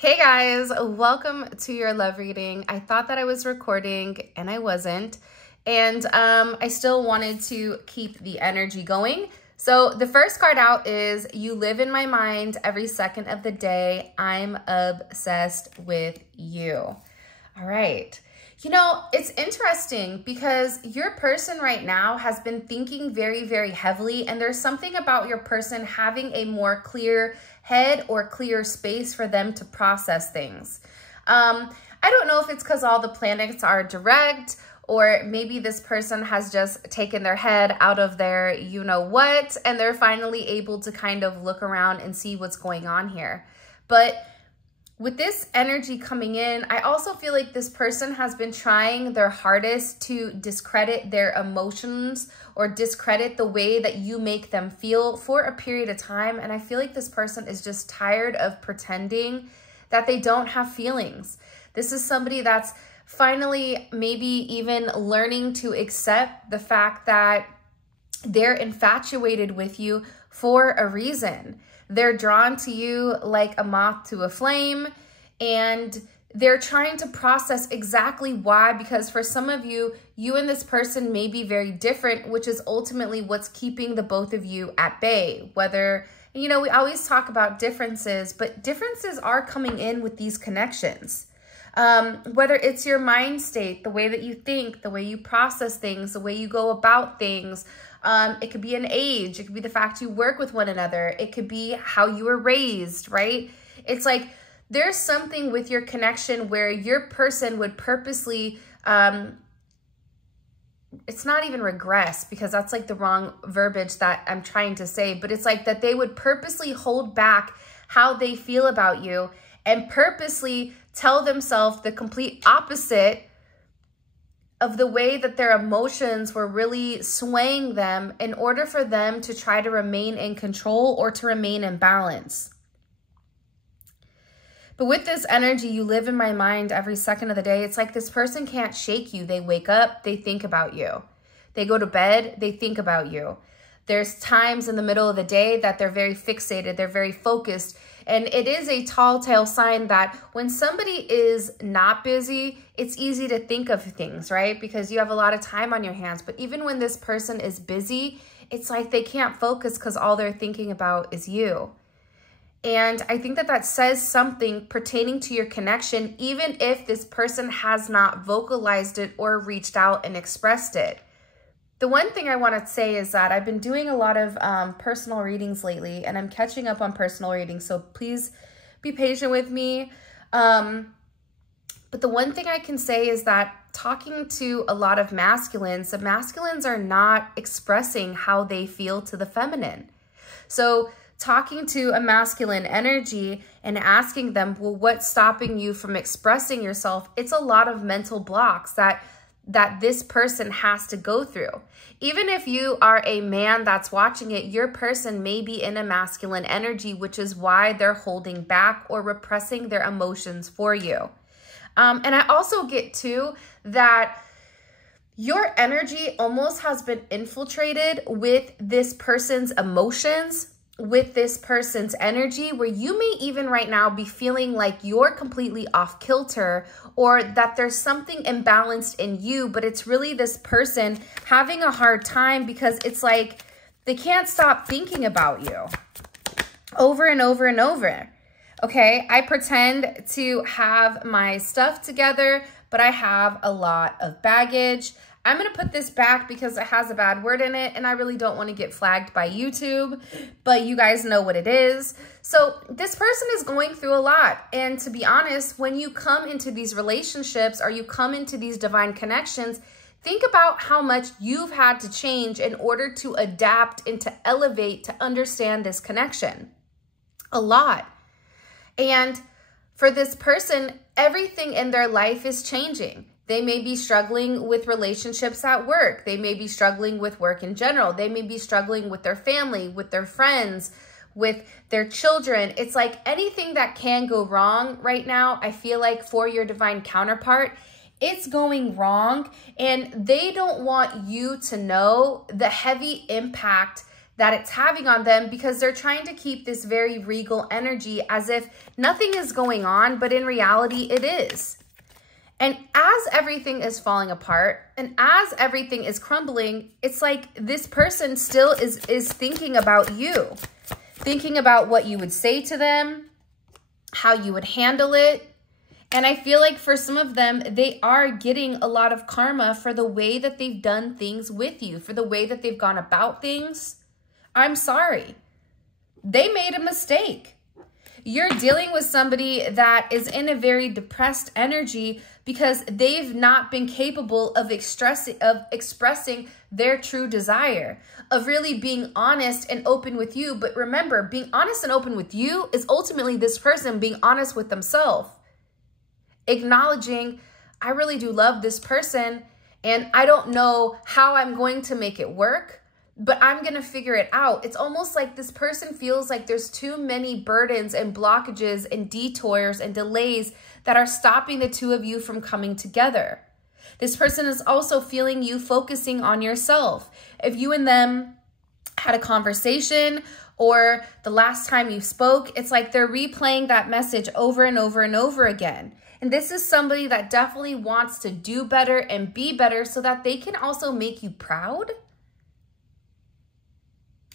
Hey guys, welcome to your love reading. I thought that I was recording and I wasn't. And I still wanted to keep the energy going. So the first card out is you live in my mind every second of the day. I'm obsessed with you. All right. You know, it's interesting because your person right now has been thinking very, very heavily, and there's something about your person having a more clear head or clear space for them to process things. I don't know if it's because all the planets are direct, or maybe this person has just taken their head out of their you-know-what, and they're finally able to kind of look around and see what's going on here. But with this energy coming in, I also feel like this person has been trying their hardest to discredit their emotions or discredit the way that you make them feel for a period of time. And I feel like this person is just tired of pretending that they don't have feelings. This is somebody that's finally maybe even learning to accept the fact that they're infatuated with you for a reason. They're drawn to you like a moth to a flame, and they're trying to process exactly why, because for some of you, you and this person may be very different, which is ultimately what's keeping the both of you at bay. Whether, we always talk about differences, but differences are coming in with these connections. Whether it's your mind state, the way that you think, the way you process things, the way you go about things. It could be an age. It could be the fact you work with one another. It could be how you were raised, right? It's like there's something with your connection where your person would purposely, it's not even regress, because that's like the wrong verbiage that I'm trying to say, but it's like that they would purposely hold back how they feel about you and purposely tell themselves the complete opposite of the way that their emotions were really swaying them in order for them to try to remain in control or to remain in balance. But with this energy, you live in my mind every second of the day. It's like this person can't shake you. They wake up, they think about you. They go to bed, they think about you. There's times in the middle of the day that they're very fixated, they're very focused. And it is a tall tale sign that when somebody is not busy, it's easy to think of things, right? Because you have a lot of time on your hands. But even when this person is busy, it's like they can't focus because all they're thinking about is you. And I think that that says something pertaining to your connection, even if this person has not vocalized it or reached out and expressed it. The one thing I want to say is that I've been doing a lot of personal readings lately, and I'm catching up on personal readings, so please be patient with me. But the one thing I can say is that talking to a lot of masculines, the masculines are not expressing how they feel to the feminine. So talking to a masculine energy and asking them, well, what's stopping you from expressing yourself? It's a lot of mental blocks that this person has to go through. Even if you are a man that's watching it, your person may be in a masculine energy, which is why they're holding back or repressing their emotions for you. And I also get too that your energy almost has been infiltrated with this person's emotions, with this person's energy, where you may even right now be feeling like you're completely off kilter, or that there's something imbalanced in you, but it's really this person having a hard time because it's like they can't stop thinking about you over and over and over. Okay, I pretend to have my stuff together, but I have a lot of baggage. I'm going to put this back because it has a bad word in it, and I really don't want to get flagged by YouTube, but you guys know what it is. So this person is going through a lot. And to be honest, when you come into these relationships or you come into these divine connections, think about how much you've had to change in order to adapt and to elevate to understand this connection. A lot. And for this person, everything in their life is changing. They may be struggling with relationships at work. They may be struggling with work in general. They may be struggling with their family, with their friends, with their children. It's like anything that can go wrong right now, I feel like for your divine counterpart, it's going wrong. And they don't want you to know the heavy impact that it's having on them, because they're trying to keep this very regal energy as if nothing is going on, but in reality it is. And as everything is falling apart and as everything is crumbling, it's like this person still is thinking about you, thinking about what you would say to them, how you would handle it. And I feel like for some of them, they are getting a lot of karma for the way that they've done things with you, for the way that they've gone about things. I'm sorry. They made a mistake. You're dealing with somebody that is in a very depressed energy because they've not been capable of expressing their true desire, of really being honest and open with you. But remember, being honest and open with you is ultimately this person being honest with themselves, acknowledging, I really do love this person and I don't know how I'm going to make it work, but I'm going to figure it out. It's almost like this person feels like there's too many burdens and blockages and detours and delays that are stopping the two of you from coming together. This person is also feeling you focusing on yourself. If you and them had a conversation or the last time you spoke, it's like they're replaying that message over and over and over again. And this is somebody that definitely wants to do better and be better so that they can also make you proud.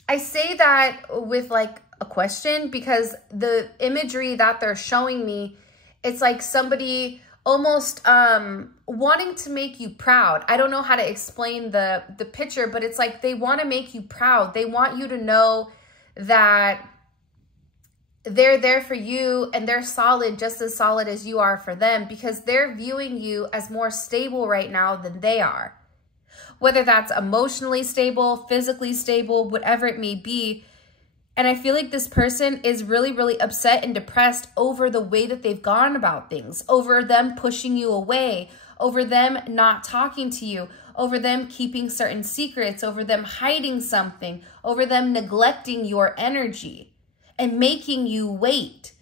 I say that with like a question because the imagery that they're showing me, it's like somebody almost wanting to make you proud. I don't know how to explain the picture, but it's like they want to make you proud. They want you to know that they're there for you and they're solid, just as solid as you are for them, because they're viewing you as more stable right now than they are. Whether that's emotionally stable, physically stable, whatever it may be. And I feel like this person is really, really upset and depressed over the way that they've gone about things, over them pushing you away, over them not talking to you, over them keeping certain secrets, over them hiding something, over them neglecting your energy and making you wait.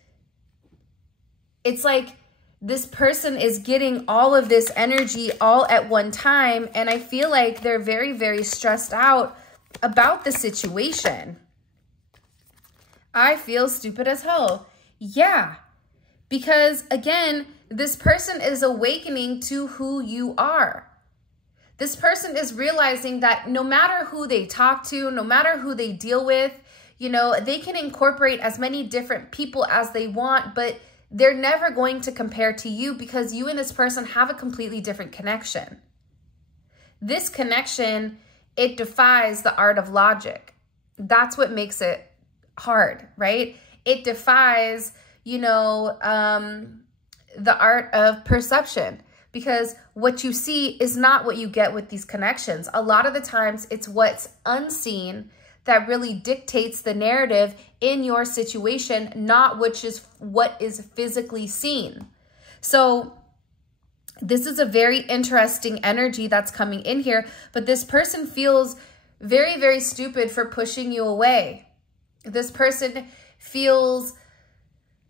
It's like this person is getting all of this energy all at one time, and I feel like they're very, very stressed out about the situation. I feel stupid as hell. Yeah, because again, this person is awakening to who you are. This person is realizing that no matter who they talk to, no matter who they deal with, you know, they can incorporate as many different people as they want, but they're never going to compare to you because you and this person have a completely different connection. This connection, it defies the art of logic. That's what makes it hard, right? It defies, you know, the art of perception, because what you see is not what you get with these connections. A lot of the times it's what's unseen that really dictates the narrative in your situation, not what is physically seen. So this is a very interesting energy that's coming in here, but this person feels very, very stupid for pushing you away. This person feels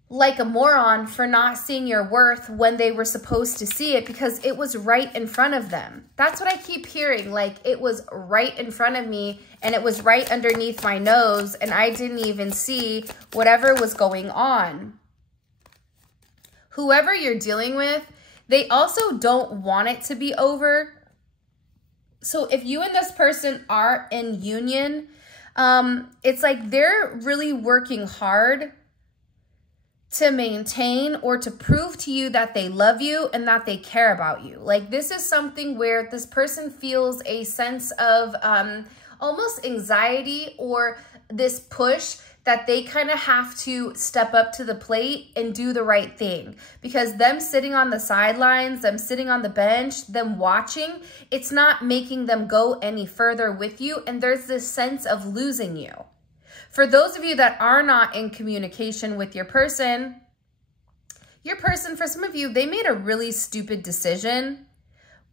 like a moron for not seeing your worth when they were supposed to see it because it was right in front of them. That's what I keep hearing. Like, it was right in front of me and it was right underneath my nose and I didn't even see whatever was going on. Whoever you're dealing with, they also don't want it to be over. So if you and this person are in union, it's like they're really working hard to maintain or to prove to you that they love you and that they care about you. Like, this is something where this person feels a sense of almost anxiety or this push that they kind of have to step up to the plate and do the right thing. Because them sitting on the sidelines, them sitting on the bench, them watching, it's not making them go any further with you. And there's this sense of losing you. For those of you that are not in communication with your person, for some of you, they made a really stupid decision,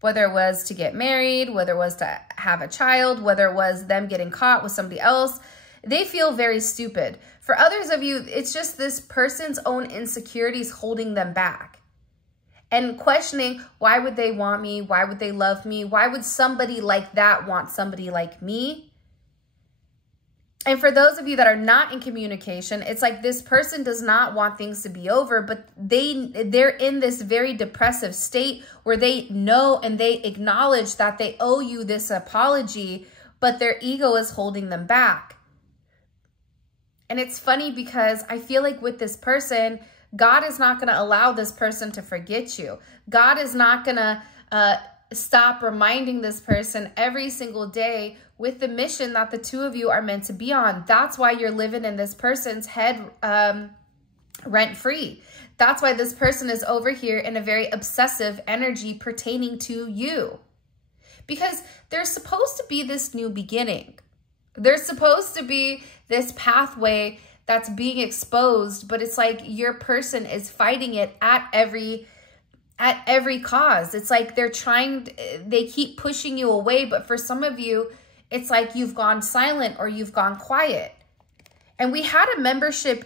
whether it was to get married, whether it was to have a child, whether it was them getting caught with somebody else. They feel very stupid. For others of you, it's just this person's own insecurities holding them back and questioning, why would they want me? Why would they love me? Why would somebody like that want somebody like me? And for those of you that are not in communication, it's like this person does not want things to be over, but they're in this very depressive state where they know and they acknowledge that they owe you this apology, but their ego is holding them back. And it's funny because I feel like with this person, God is not going to allow this person to forget you. God is not going to stop reminding this person every single day with the mission that the two of you are meant to be on. That's why you're living in this person's head rent-free. That's why this person is over here in a very obsessive energy pertaining to you. Because there's supposed to be this new beginning. There's supposed to be this pathway that's being exposed, but it's like your person is fighting it at every cause. It's like they keep pushing you away, but for some of you, it's like you've gone silent or you've gone quiet. And we had a membership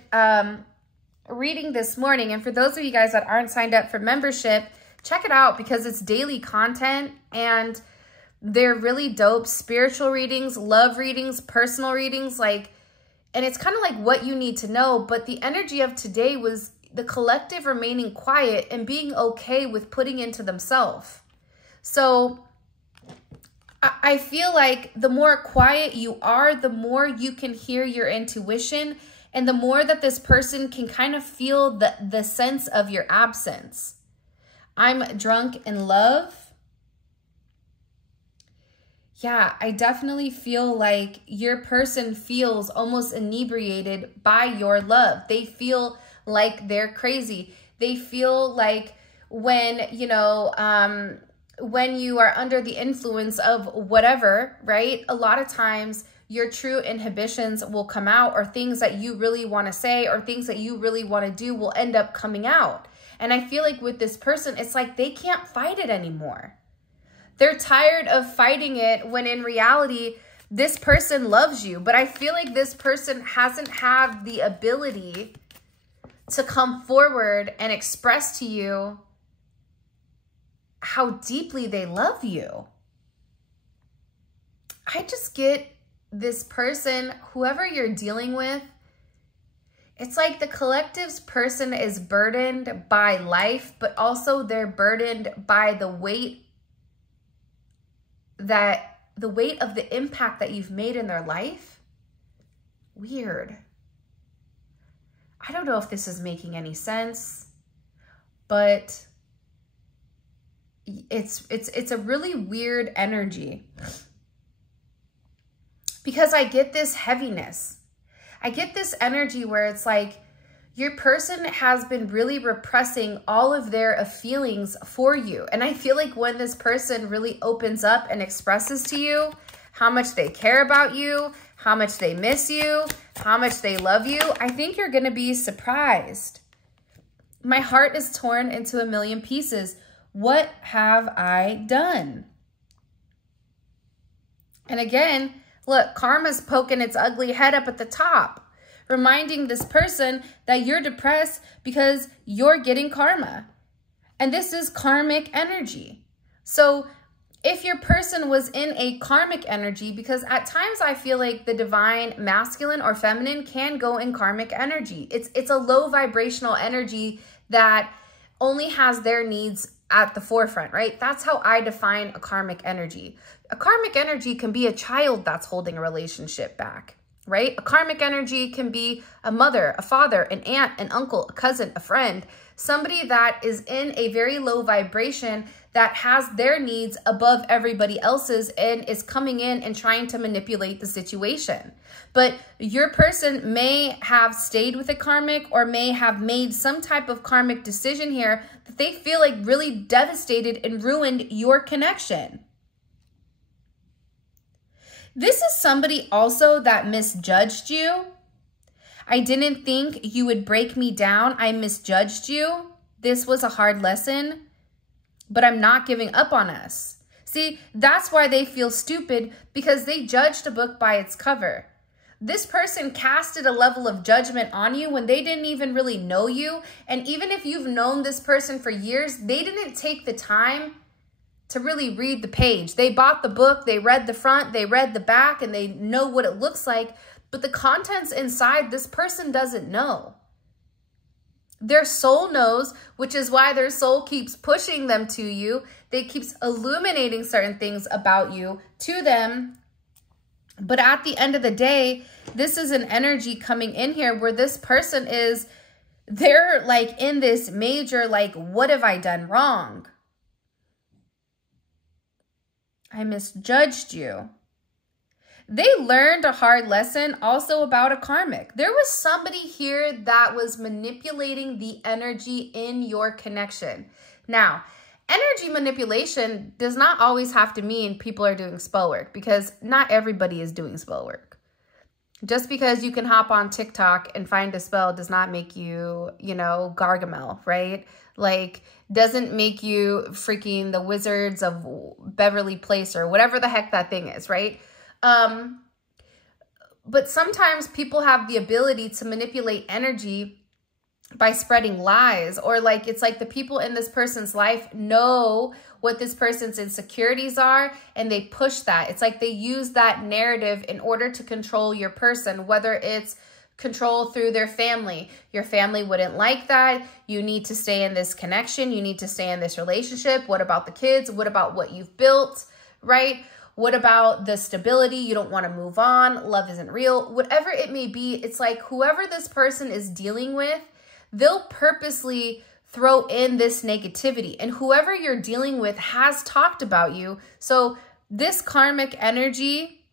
reading this morning. And for those of you guys that aren't signed up for membership, check it out because it's daily content and they're really dope. Spiritual readings, love readings, personal readings, and it's kind of like what you need to know. But the energy of today was the collective remaining quiet and being okay with putting into themselves. So I feel like the more quiet you are, the more you can hear your intuition and the more that this person can kind of feel the sense of your absence. I'm drunk in love. Yeah, I definitely feel like your person feels almost inebriated by your love. They feel like they're crazy. They feel like when you are under the influence of whatever, right? A lot of times your true inhibitions will come out, or things that you really want to say or things that you really want to do will end up coming out. And I feel like with this person, it's like they can't fight it anymore. They're tired of fighting it when in reality, this person loves you. But I feel like this person hasn't had the ability to come forward and express to you how deeply they love you. I just get this person, whoever you're dealing with, it's like the collective's person is burdened by life, but also they're burdened by the weight of the impact that you've made in their life. Weird. I don't know if this is making any sense, but it's a really weird energy because I get this heaviness. I get this energy where it's like your person has been really repressing all of their feelings for you. And I feel like when this person really opens up and expresses to you how much they care about you, how much they miss you, how much they love you, I think you're going to be surprised. My heart is torn into a million pieces. What have I done? And again, look, karma's poking its ugly head up at the top, reminding this person that you're depressed because you're getting karma. And this is karmic energy. So if your person was in a karmic energy, because at times I feel like the divine masculine or feminine can go in karmic energy. It's a low vibrational energy that only has their needs at the forefront, right? That's how I define a karmic energy. A karmic energy can be a child that's holding a relationship back, right? A karmic energy can be a mother, a father, an aunt, an uncle, a cousin, a friend, somebody that is in a very low vibration that has their needs above everybody else's and is coming in and trying to manipulate the situation. But your person may have stayed with a karmic or may have made some type of karmic decision here that they feel like really devastated and ruined your connection. This is somebody also that misjudged you. I didn't think you would break me down. I misjudged you. This was a hard lesson, but I'm not giving up on us. See, that's why they feel stupid, because they judged a book by its cover. This person casted a level of judgment on you when they didn't even really know you. And even if you've known this person for years, they didn't take the time to really read the page. They bought the book, they read the front, they read the back, and they know what it looks like. but the contents inside, this person doesn't know. Their soul knows, which is why their soul keeps pushing them to you. They keeps illuminating certain things about you to them. But at the end of the day, this is an energy coming in here where this person is, they're like in this major, like, what have I done wrong? I misjudged you. They learned a hard lesson also about a karmic. There was somebody here that was manipulating the energy in your connection. Now, energy manipulation does not always have to mean people are doing spell work, because not everybody is doing spell work. Just because you can hop on TikTok and find a spell does not make you, you know, Gargamel, right? Like, doesn't make you freaking the Wizards of Beverly Place or whatever the heck that thing is, right? But sometimes people have the ability to manipulate energy by spreading lies, or like, it's like the people in this person's life know what this person's insecurities are and they push that. It's like they use that narrative in order to control your person, whether it's control through their family. Your family wouldn't like that. You need to stay in this connection. You need to stay in this relationship. What about the kids? What about what you've built, right? What about the stability? You don't want to move on. Love isn't real. Whatever it may be, it's like whoever this person is dealing with, they'll purposely throw in this negativity. And whoever you're dealing with has talked about you. So this karmic energy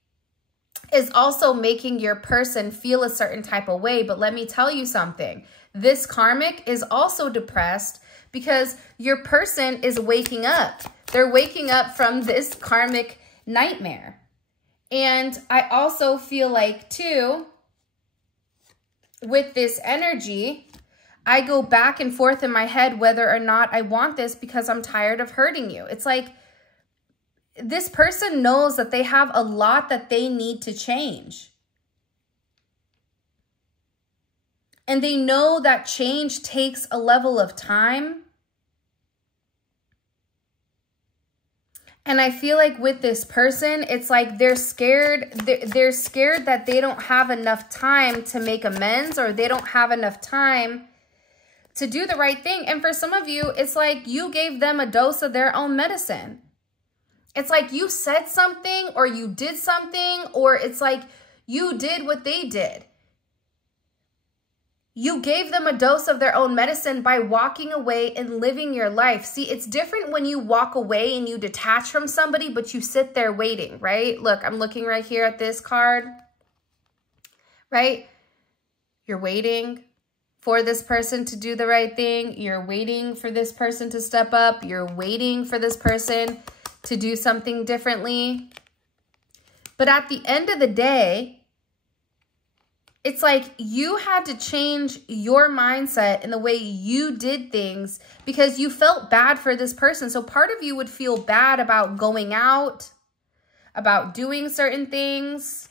is also making your person feel a certain type of way. But let me tell you something. This karmic is also depressed because your person is waking up. They're waking up from this karmic nightmare. And I also feel like too, with this energy, I go back and forth in my head whether or not I want this because I'm tired of hurting you. It's like this person knows that they have a lot that they need to change. And they know that change takes a level of time. And I feel like with this person, it's like they're scared. They're scared that they don't have enough time to make amends, or they don't have enough time to do the right thing. And for some of you, it's like you gave them a dose of their own medicine. It's like you said something, or you did something, or it's like you did what they did. You gave them a dose of their own medicine by walking away and living your life. See, it's different when you walk away and you detach from somebody, but you sit there waiting, right? Look, I'm looking right here at this card, right? You're waiting for this person to do the right thing. You're waiting for this person to step up. You're waiting for this person to do something differently. But at the end of the day, it's like you had to change your mindset and the way you did things because you felt bad for this person. So part of you would feel bad about going out, about doing certain things.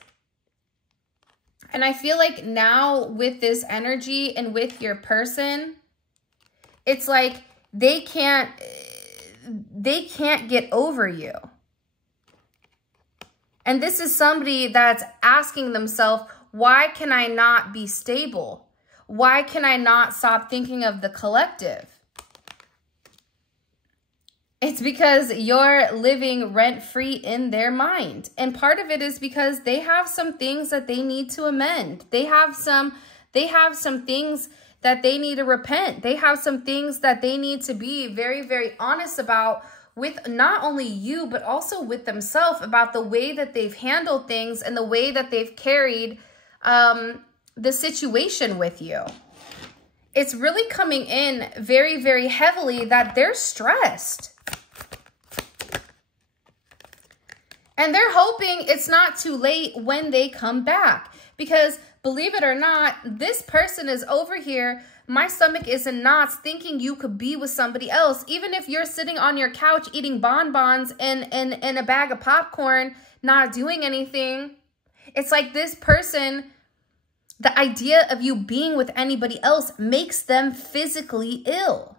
And I feel like now with this energy and with your person, it's like they can't get over you. And this is somebody that's asking themselves, why can I not be stable? Why can I not stop thinking of the collective? It's because you're living rent-free in their mind. And part of it is because they have some things that they need to amend. They have some things that they need to repent. They have some things that they need to be very, very honest about with not only you, but also with themselves about the way that they've handled things and the way that they've carried the situation with you. It's really coming in very, very heavily that they're stressed. And they're hoping it's not too late when they come back. Because believe it or not, this person is over here. My stomach is in knots thinking you could be with somebody else. Even if you're sitting on your couch eating bonbons and a bag of popcorn, not doing anything. It's like this person, the idea of you being with anybody else makes them physically ill.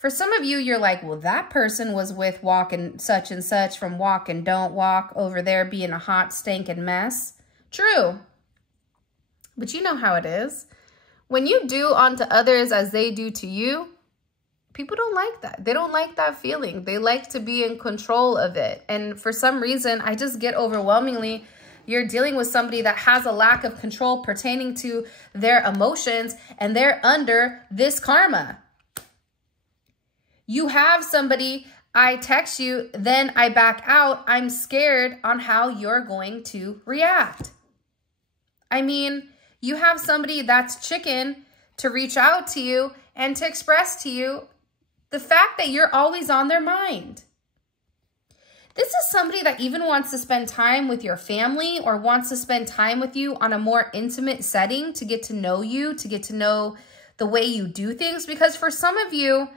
For some of you, you're like, well, that person was with Walk and such from Walk and Don't Walk over there being a hot stinking mess. True. But you know how it is. When you do unto others as they do to you, people don't like that. They don't like that feeling. They like to be in control of it. And for some reason, I just get overwhelmingly, you're dealing with somebody that has a lack of control pertaining to their emotions, and they're under this karma. You have somebody, I text you, then I back out. I'm scared on how you're going to react. I mean, you have somebody that's chicken to reach out to you and to express to you the fact that you're always on their mind. This is somebody that even wants to spend time with your family or wants to spend time with you on a more intimate setting to get to know you, to get to know the way you do things. Because for some of you,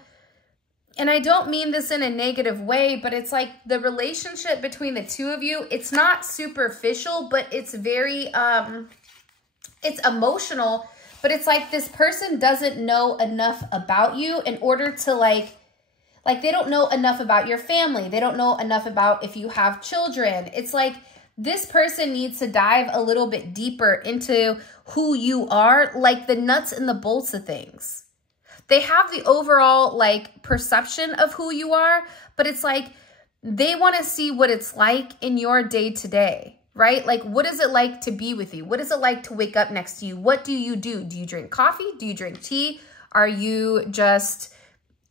and I don't mean this in a negative way, but it's like the relationship between the two of you, it's not superficial, but it's very, it's emotional, but it's like this person doesn't know enough about you in order to like they don't know enough about your family. They don't know enough about if you have children. It's like this person needs to dive a little bit deeper into who you are, like the nuts and the bolts of things. They have the overall like perception of who you are, but it's like they want to see what it's like in your day to day, right? Like, what is it like to be with you? What is it like to wake up next to you? What do you do? Do you drink coffee? Do you drink tea? Are you just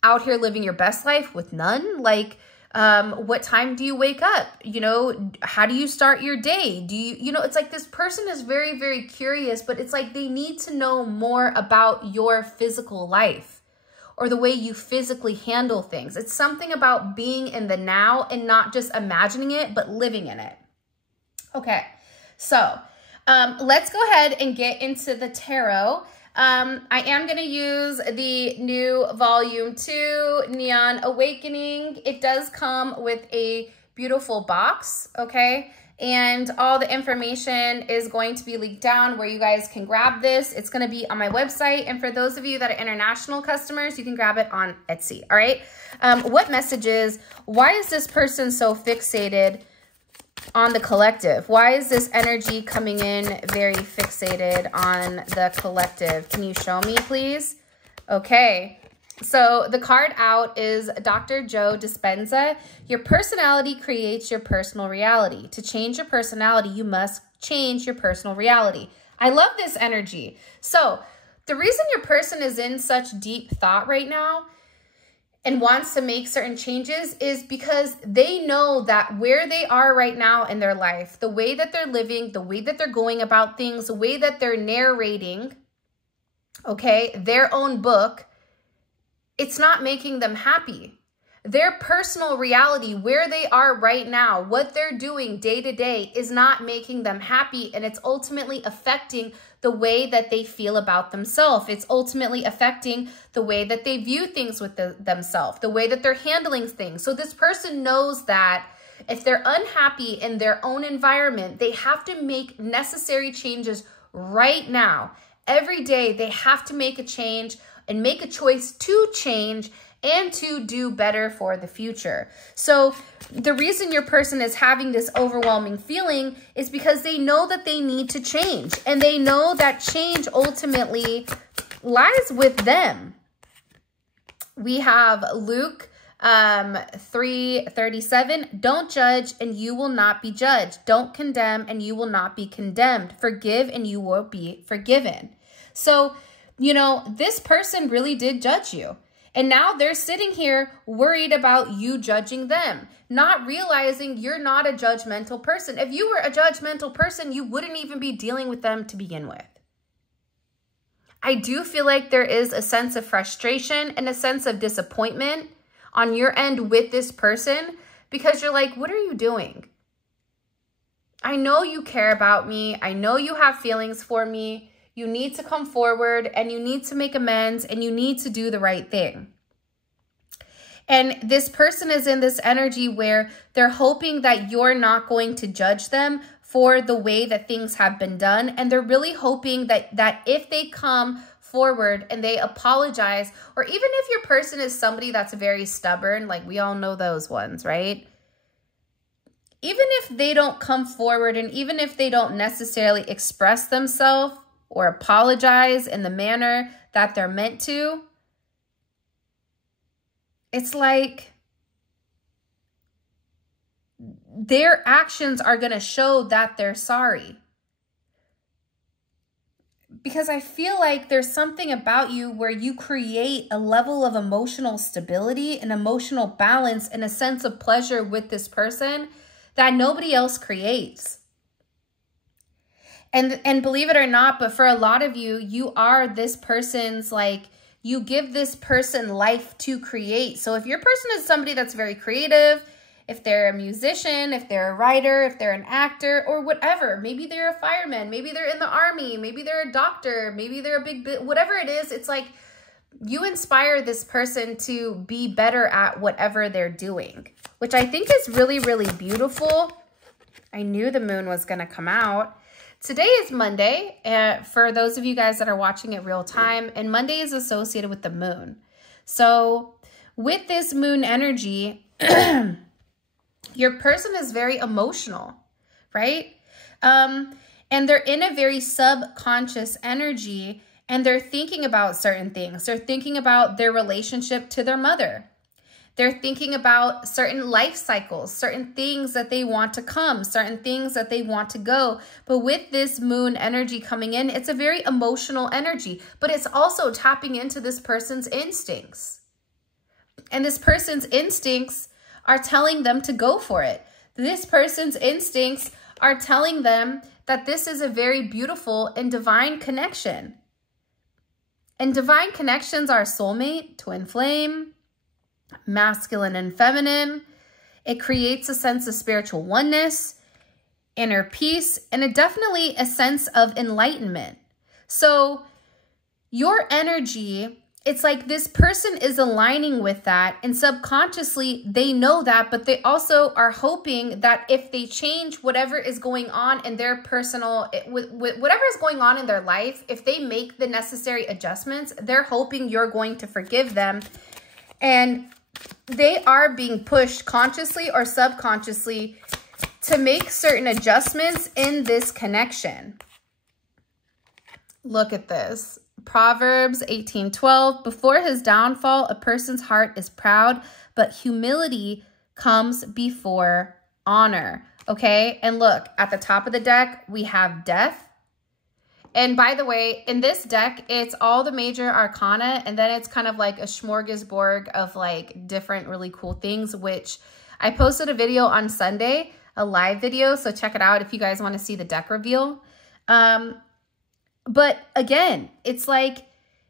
out here living your best life with none? Like, what time do you wake up? You know, how do you start your day? Do you know, it's like this person is very, very curious, but it's like they need to know more about your physical life or the way you physically handle things. It's something about being in the now and not just imagining it, but living in it. Okay, so let's go ahead and get into the tarot. I am going to use the new volume 2 Neon Awakening. It does come with a beautiful box, okay? And all the information is going to be leaked down where you guys can grab this. It's going to be on my website. And for those of you that are international customers, you can grab it on Etsy, all right? What messages? Why is this person so fixated on the collective? Why is this energy coming in very fixated on the collective? Can you show me, please? Okay, so the card out is Dr. Joe Dispenza. Your personality creates your personal reality. To change your personality, you must change your personal reality. I love this energy. So the reason your person is in such deep thought right now and wants to make certain changes is because they know that where they are right now in their life, the way that they're living, the way that they're going about things, the way that they're narrating, okay, their own book, it's not making them happy. Their personal reality, where they are right now, what they're doing day to day is not making them happy, and it's ultimately affecting the way that they feel about themselves. It's ultimately affecting the way that they view things with themselves, the way that they're handling things. So this person knows that if they're unhappy in their own environment, they have to make necessary changes right now. Every day they have to make a change and make a choice to change and to do better for the future. So the reason your person is having this overwhelming feeling is because they know that they need to change, and they know that change ultimately lies with them. We have Luke 3:37. Don't judge and you will not be judged. Don't condemn and you will not be condemned. Forgive and you will be forgiven. So, you know, this person really did judge you. And now they're sitting here worried about you judging them, not realizing you're not a judgmental person. If you were a judgmental person, you wouldn't even be dealing with them to begin with. I do feel like there is a sense of frustration and a sense of disappointment on your end with this person because you're like, what are you doing? I know you care about me. I know you have feelings for me. You need to come forward and you need to make amends and you need to do the right thing. And this person is in this energy where they're hoping that you're not going to judge them for the way that things have been done. And they're really hoping that if they come forward and they apologize, or even if your person is somebody that's very stubborn, like we all know those ones, right? Even if they don't come forward and even if they don't necessarily express themselves or apologize in the manner that they're meant to, it's like their actions are going to show that they're sorry. Because I feel like there's something about you where you create a level of emotional stability and emotional balance and a sense of pleasure with this person that nobody else creates. And believe it or not, but for a lot of you, you are this person's, like, you give this person life to create. So if your person is somebody that's very creative, if they're a musician, if they're a writer, if they're an actor or whatever, maybe they're a fireman, maybe they're in the army, maybe they're a doctor, maybe they're a big, whatever it is, it's like you inspire this person to be better at whatever they're doing, which I think is really, really beautiful. I knew the moon was going to come out. Today is Monday, for those of you guys that are watching it real time, and Monday is associated with the moon. So with this moon energy, your person is very emotional, right? And they're in a very subconscious energy, and they're thinking about certain things. They're thinking about their relationship to their mother. They're thinking about certain life cycles, certain things that they want to come, certain things that they want to go. But with this moon energy coming in, it's a very emotional energy, but it's also tapping into this person's instincts. And this person's instincts are telling them to go for it. This person's instincts are telling them that this is a very beautiful and divine connection. And divine connections are soulmate, twin flame, masculine and feminine. It creates a sense of spiritual oneness, inner peace, and definitely a sense of enlightenment. So your energy, it's like this person is aligning with that, and subconsciously they know that, but they also are hoping that if they change whatever is going on in their personal, whatever is going on in their life, if they make the necessary adjustments, they're hoping you're going to forgive them. And they are being pushed consciously or subconsciously to make certain adjustments in this connection. Look at this. Proverbs 18:12, before his downfall, a person's heart is proud, but humility comes before honor. Okay, and look, at the top of the deck, we have death. And by the way, in this deck, it's all the major arcana, and then it's kind of like a smorgasbord of like different really cool things, which I posted a video on Sunday, a live video, so check it out if you guys want to see the deck reveal. But again, it's like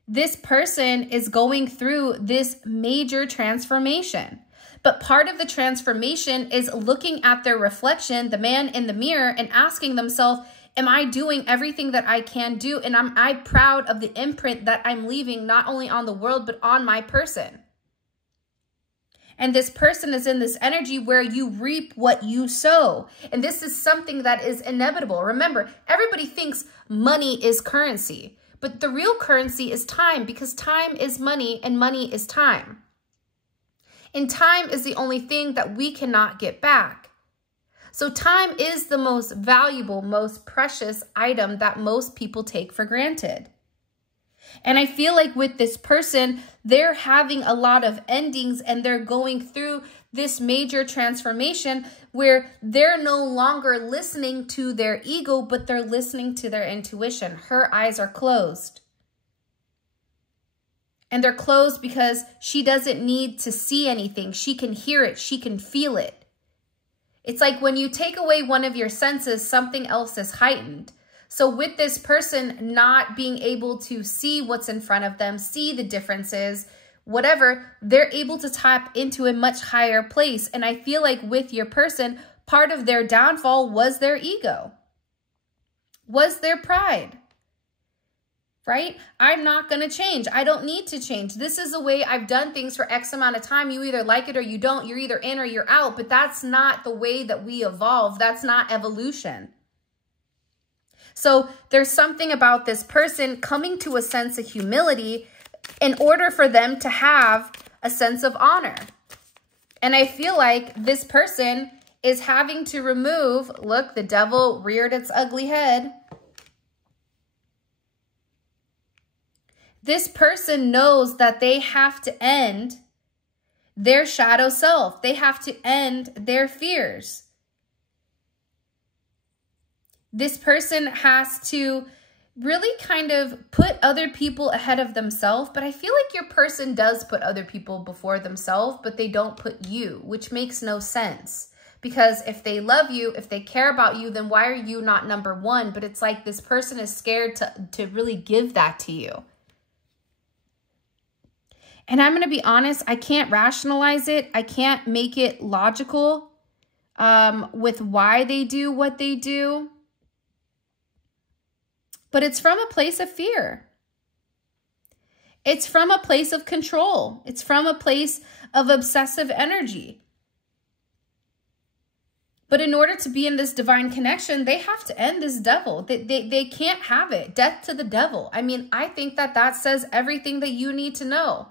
this person is going through this major transformation. But part of the transformation is looking at their reflection, the man in the mirror, and asking themselves, am I doing everything that I can do? And am I proud of the imprint that I'm leaving not only on the world, but on my person? And this person is in this energy where you reap what you sow. And this is something that is inevitable. Remember, everybody thinks money is currency, but the real currency is time, because time is money and money is time. And time is the only thing that we cannot get back. So time is the most valuable, most precious item that most people take for granted. And I feel like with this person, they're having a lot of endings and they're going through this major transformation where they're no longer listening to their ego, but they're listening to their intuition. Her eyes are closed. And they're closed because she doesn't need to see anything. She can hear it. She can feel it. It's like when you take away one of your senses, something else is heightened. So with this person not being able to see what's in front of them, see the differences, whatever, they're able to tap into a much higher place. And I feel like with your person, part of their downfall was their ego, was their pride, right? I'm not going to change. I don't need to change. This is the way I've done things for X amount of time. You either like it or you don't. You're either in or you're out, but that's not the way that we evolve. That's not evolution. So there's something about this person coming to a sense of humility in order for them to have a sense of honor. And I feel like this person is having to remove, look, the devil reared its ugly head. This person knows that they have to end their shadow self. They have to end their fears. This person has to really kind of put other people ahead of themselves. But I feel like your person does put other people before themselves, but they don't put you, which makes no sense. Because if they love you, if they care about you, then why are you not number one? But it's like this person is scared to really give that to you. And I'm going to be honest, I can't rationalize it. I can't make it logical with why they do what they do. But it's from a place of fear. It's from a place of control. It's from a place of obsessive energy. But in order to be in this divine connection, they have to end this devil. They can't have it. Death to the devil. I mean, I think that that says everything that you need to know.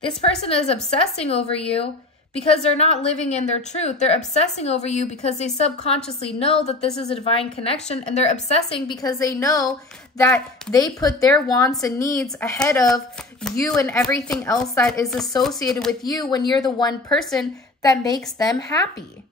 This person is obsessing over you because they're not living in their truth. They're obsessing over you because they subconsciously know that this is a divine connection, and they're obsessing because they know that they put their wants and needs ahead of you and everything else that is associated with you when you're the one person that makes them happy.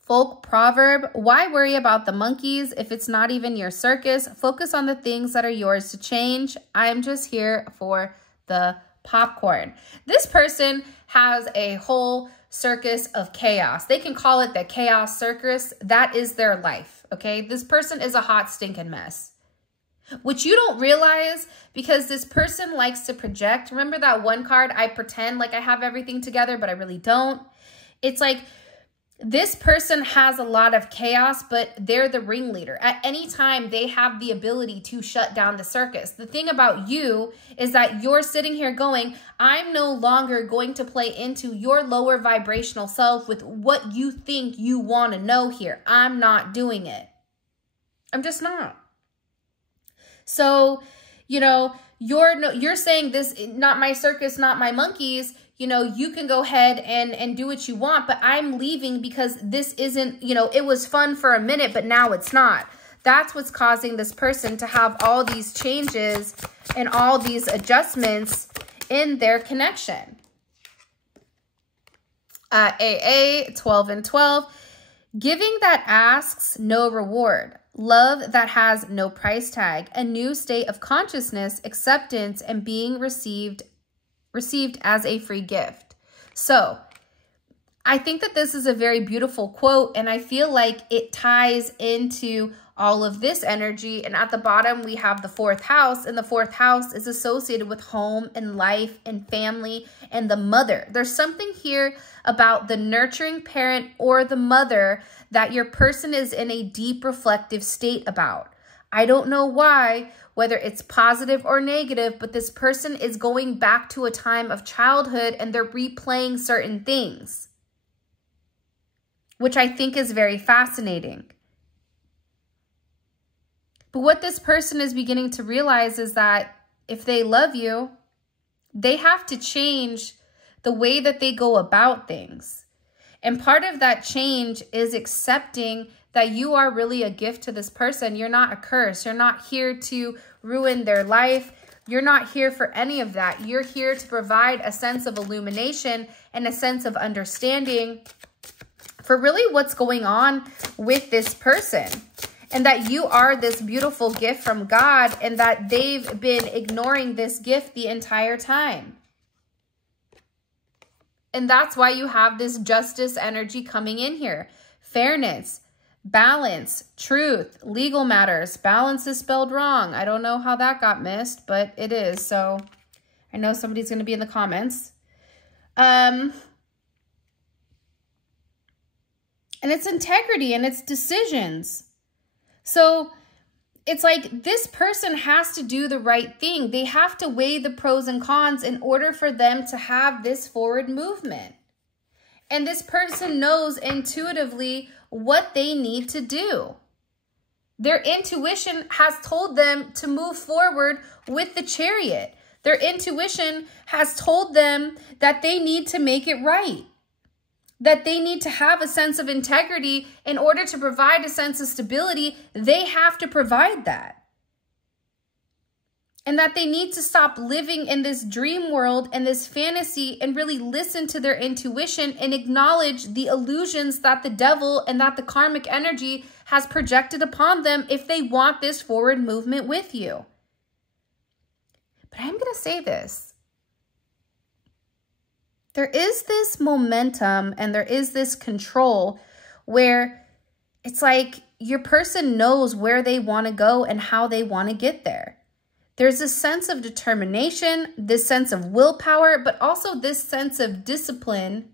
Folk proverb, why worry about the monkeys if it's not even your circus? Focus on the things that are yours to change. I'm just here for the popcorn. This person has a whole circus of chaos. They can call it the chaos circus. That is their life, okay? This person is a hot stinking mess. Which you don't realize because this person likes to project. Remember that one card, I pretend like I have everything together, but I really don't. It's like this person has a lot of chaos, but they're the ringleader. At any time, they have the ability to shut down the circus. The thing about you is that you're sitting here going, I'm no longer going to play into your lower vibrational self with what you think you want to know here. I'm not doing it. I'm just not. So, you know, you're saying this, not my circus, not my monkeys. You know, you can go ahead and do what you want, but I'm leaving because this isn't, you know, it was fun for a minute, but now it's not. That's what's causing this person to have all these changes and all these adjustments in their connection. AA 12 and 12, giving that asks no reward. Love that has no price tag, a new state of consciousness, acceptance, and being received as a free gift. So I think that this is a very beautiful quote, and I feel like it ties into all of this energy. And at the bottom, we have the fourth house, and the fourth house is associated with home and life and family and the mother. There's something here about the nurturing parent or the mother that your person is in a deep reflective state about. I don't know why, whether it's positive or negative, but this person is going back to a time of childhood and they're replaying certain things, which I think is very fascinating. But what this person is beginning to realize is that if they love you, they have to change the way that they go about things. And part of that change is accepting that you are really a gift to this person. You're not a curse. You're not here to ruin their life. You're not here for any of that. You're here to provide a sense of illumination and a sense of understanding for really what's going on with this person. And that you are this beautiful gift from God, and that they've been ignoring this gift the entire time. And that's why you have this justice energy coming in here. Fairness, balance, truth, legal matters. Balance is spelled wrong. I don't know how that got missed, but it is. So I know somebody's going to be in the comments. And it's integrity and it's decisions. So it's like this person has to do the right thing. They have to weigh the pros and cons in order for them to have this forward movement. And this person knows intuitively what they need to do. Their intuition has told them to move forward with the Chariot. Their intuition has told them that they need to make it right, that they need to have a sense of integrity. In order to provide a sense of stability, they have to provide that. And that they need to stop living in this dream world and this fantasy and really listen to their intuition and acknowledge the illusions that the devil and that the karmic energy has projected upon them if they want this forward movement with you. But I'm going to say this. There is this momentum and there is this control where it's like your person knows where they want to go and how they want to get there. There's this sense of determination, this sense of willpower, but also this sense of discipline.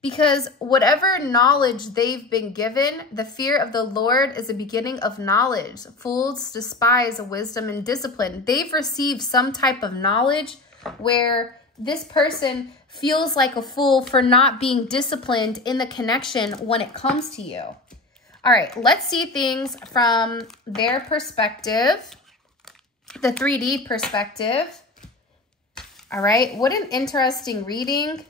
Because whatever knowledge they've been given, the fear of the Lord is the beginning of knowledge. Fools despise wisdom and discipline. They've received some type of knowledge where this person feels like a fool for not being disciplined in the connection when it comes to you. All right, let's see things from their perspective, the 3D perspective. All right, what an interesting reading.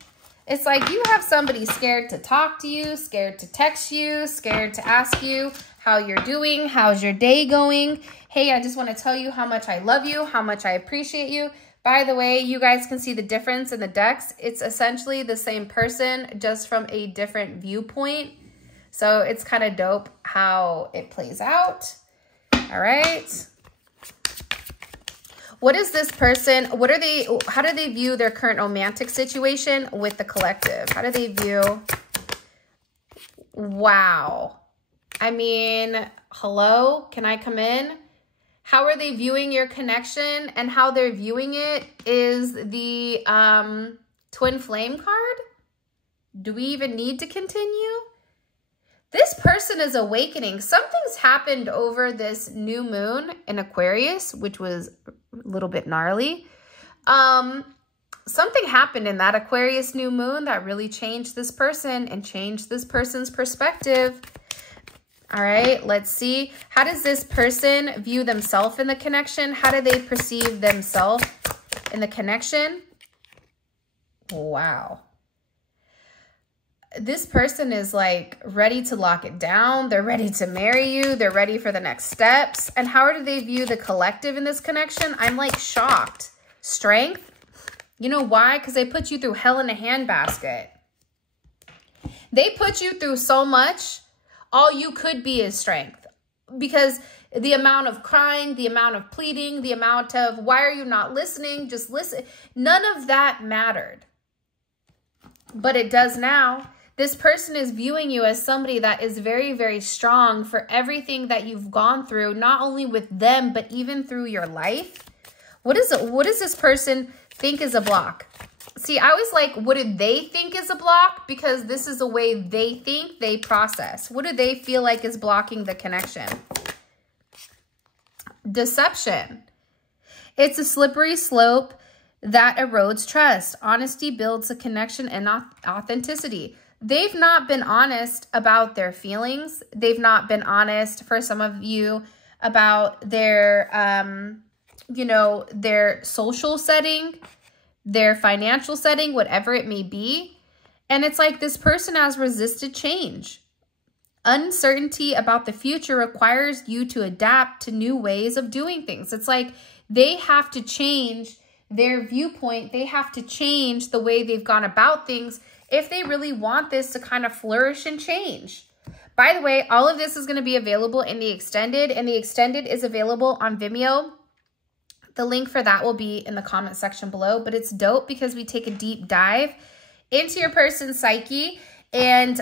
It's like you have somebody scared to talk to you, scared to text you, scared to ask you how you're doing, how's your day going. Hey, I just want to tell you how much I love you, how much I appreciate you. By the way, you guys can see the difference in the decks. It's essentially the same person, just from a different viewpoint. So it's kind of dope how it plays out. All right. What is this person? How do they view their current romantic situation with the collective? How do they view? Wow. I mean, hello, can I come in? How are they viewing your connection? And how they're viewing it is the twin flame card. Do we even need to continue? This person is awakening. Something's happened over this new moon in Aquarius, which was a little bit gnarly. Something happened in that Aquarius new moon that really changed this person and changed this person's perspective. All right, let's see. How does this person view themselves in the connection? How do they perceive themselves in the connection? Wow. This person is like ready to lock it down. They're ready to marry you. They're ready for the next steps. And how do they view the collective in this connection? I'm like shocked. Strength. You know why? Because they put you through hell in a handbasket. They put you through so much. All you could be is strength. Because the amount of crying, the amount of pleading, the amount of why are you not listening? Just listen. None of that mattered. But it does now. This person is viewing you as somebody that is very, very strong for everything that you've gone through, not only with them, but even through your life. What does this person think is a block? See, I was like, what do they think is a block? Because this is the way they think, they process. What do they feel like is blocking the connection? Deception. It's a slippery slope that erodes trust. Honesty builds a connection and authenticity. They've not been honest about their feelings. They've not been honest, for some of you, about their, their social setting, their financial setting, whatever it may be. And it's like this person has resisted change. Uncertainty about the future requires you to adapt to new ways of doing things. It's like they have to change their viewpoint. They have to change the way they've gone about things if they really want this to kind of flourish and change. By the way, all of this is going to be available in the extended, and the extended is available on Vimeo. The link for that will be in the comment section below, but it's dope because we take a deep dive into your person's psyche, and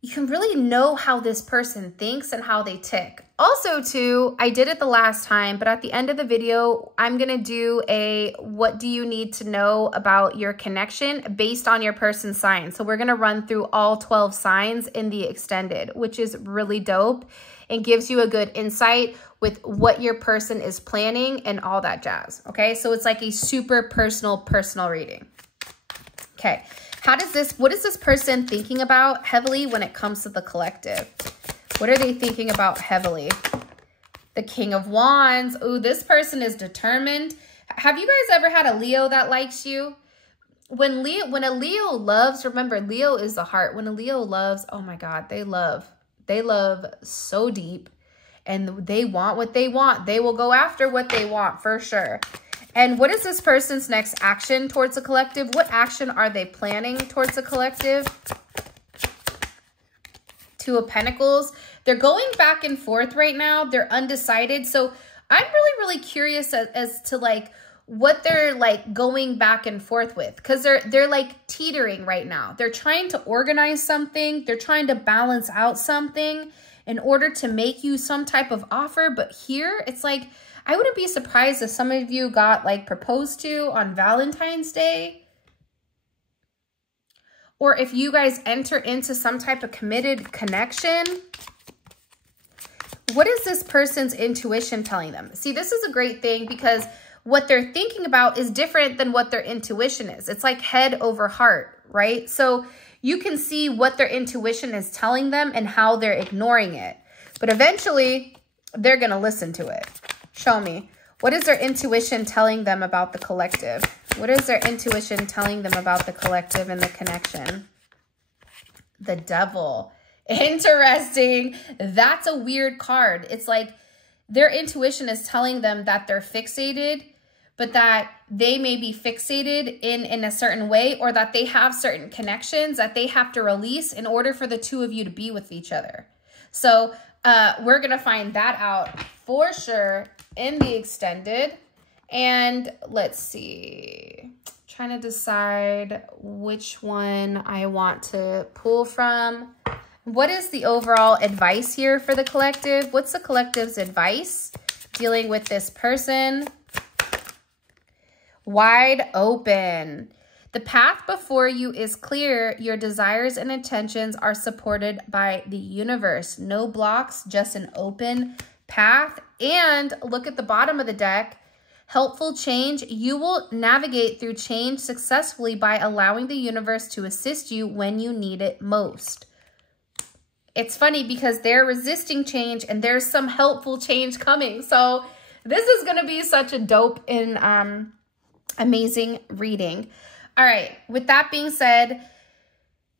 you can really know how this person thinks and how they tick. Also, too, I did it the last time, but at the end of the video, I'm going to do a what do you need to know about your connection based on your person's sign. So we're going to run through all 12 signs in the extended, which is really dope and gives you a good insight with what your person is planning and all that jazz. Okay, so it's like a super personal reading. Okay. What is this person thinking about heavily when it comes to the collective? What are they thinking about heavily? The King of Wands. Ooh, this person is determined. Have you guys ever had a Leo that likes you? When a Leo loves, remember, Leo is the heart. When a Leo loves, oh my God, they love so deep, and they want what they want. They will go after what they want for sure. And what is this person's next action towards the collective? What action are they planning towards the collective? Two of Pentacles. They're going back and forth right now. They're undecided. So I'm really curious as to like what they're like going back and forth with, because they're like teetering right now. They're trying to organize something. They're trying to balance out something in order to make you some type of offer. But here it's like, I wouldn't be surprised if some of you got like proposed to on Valentine's Day, or if you guys enter into some type of committed connection. What is this person's intuition telling them? See, this is a great thing because what they're thinking about is different than what their intuition is. It's like head over heart, right? So you can see what their intuition is telling them and how they're ignoring it. But eventually, they're going to listen to it. Show me. What is their intuition telling them about the collective? What is their intuition telling them about the collective and the connection? The Devil. Interesting. That's a weird card. It's like their intuition is telling them that they're fixated, but that they may be fixated in a certain way, or that they have certain connections that they have to release in order for the two of you to be with each other. So we're going to find that out for sure in the extended. And let's see, trying to decide which one I want to pull from. What is the overall advice here for the collective? What's the collective's advice dealing with this person? Wide open. The path before you is clear. Your desires and intentions are supported by the universe. No blocks, just an open path. And look at the bottom of the deck. Helpful change. You will navigate through change successfully by allowing the universe to assist you when you need it most. It's funny because they're resisting change and there's some helpful change coming. So this is going to be such a dope and amazing reading. All right. With that being said,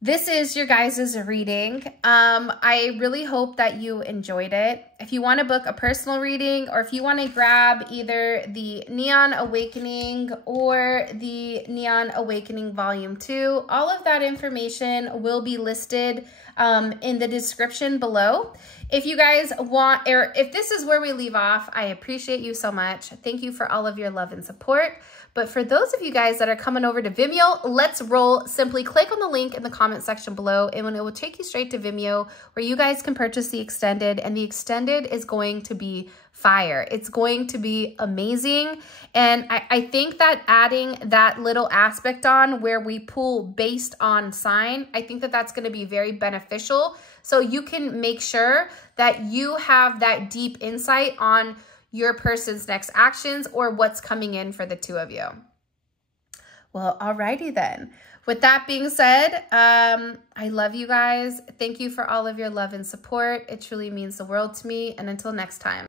this is your guys' reading. I really hope that you enjoyed it. If you want to book a personal reading, or if you want to grab either the Neon Awakening or the Neon Awakening Volume 2, all of that information will be listed in the description below. If you guys want, or if this is where we leave off, I appreciate you so much. Thank you for all of your love and support. But for those of you guys that are coming over to Vimeo, let's roll. Simply click on the link in the comment section below, and it will take you straight to Vimeo, where you guys can purchase the extended, and the extended is going to be fire. It's going to be amazing. And I think that adding that little aspect on where we pull based on sign, I think that that's going to be very beneficial. So you can make sure that you have that deep insight on your person's next actions or what's coming in for the two of you. Well, alrighty then. With that being said, I love you guys. Thank you for all of your love and support. It truly means the world to me. And until next time.